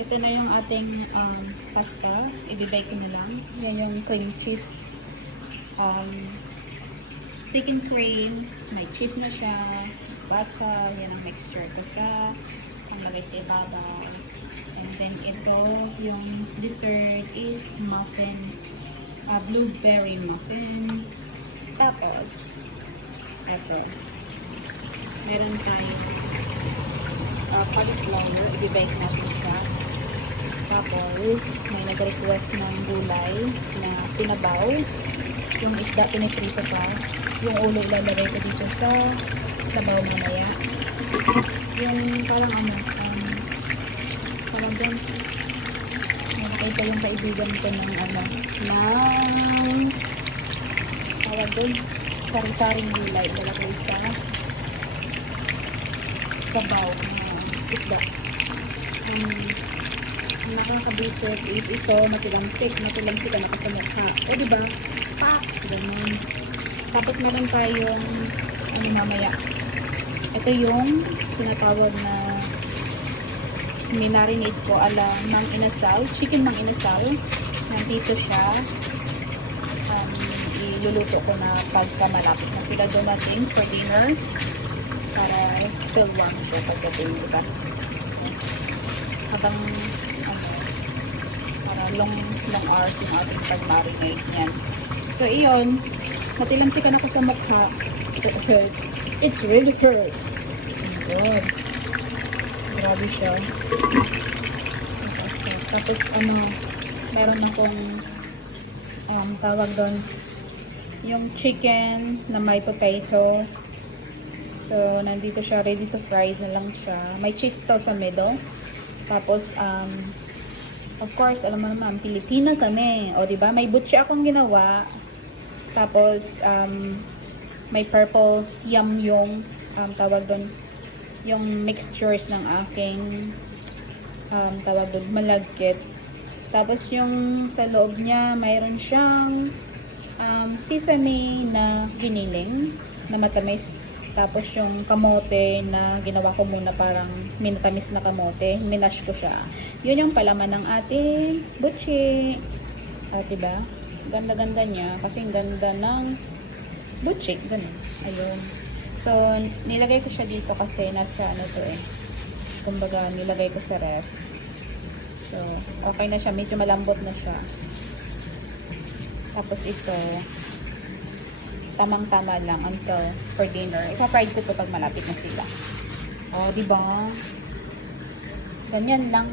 ito na yung ating um, pasta. I-bake ko na lang. Yan yung cream cheese. Um, thick and cream. May cheese na siya. Butter. Yan ang mixture ko sa panglagay sa ibabaw. And then ito, yung dessert is muffin. Uh, blueberry muffin. Tapos, ito. Meron tayo uh, cauliflower. I-bake natin siya. Tapos, may nag-request ng gulay na sinabaw. Yung isda, piniprito pa. Yung ulo ilalagay ko dito sa sabaw mamaya. Yung parang ano, um, parang doon, nakakita yung kaibigan ko ng ano, ng tawag doon, sari-saring gulay ilalagay sa sabaw na isda. Um, ang nakakabisit is ito, matilangsik, matilangsik ka nakasamukha. O diba? Pa! Ganun. Tapos meron tayong, ano mamaya, ito yung tinatawag na minarinate ko ala mang inasal, chicken mang inasal. Nandito siya. Um, iluluto ko na pagka malapit na sila dumating for dinner para still warm siya pagdating, diba? Habang ano, para long, long hours yung ating pag-marinate niyan. So, iyon, natilamsikan ako sa mukha. It hurts. It's really hurts. God. Grabe siya. Tapos, uh, tapos ano, meron akong um, tawag doon, yung chicken na may potato. So, nandito siya, ready to fry na lang siya. May cheese to sa middle. Tapos, um, of course, alam mo naman, Pilipina kami. O, di ba? May butchi akong ginawa. Tapos, um, may purple yum yung, um, tawag doon, yung mixtures ng aking, um, tawag doon, malagkit. Tapos, yung sa loob niya, mayroon siyang um, sesame na giniling na matamis. Tapos yung kamote na ginawa ko muna parang minatamis na kamote. Minash ko siya. Yun yung palaman ng ating butchi. At diba? Ganda-ganda niya. Kasi ganda ng butchi. Ganun. Ayun. So, nilagay ko siya dito kasi nasa ano to eh. Kumbaga, nilagay ko sa ref. So, okay na siya. Medyo malambot na siya. Tapos ito, tamang-tama lang until for dinner. Ipa-fried ko to pag malapit na sila. O, di ba? Ganyan lang.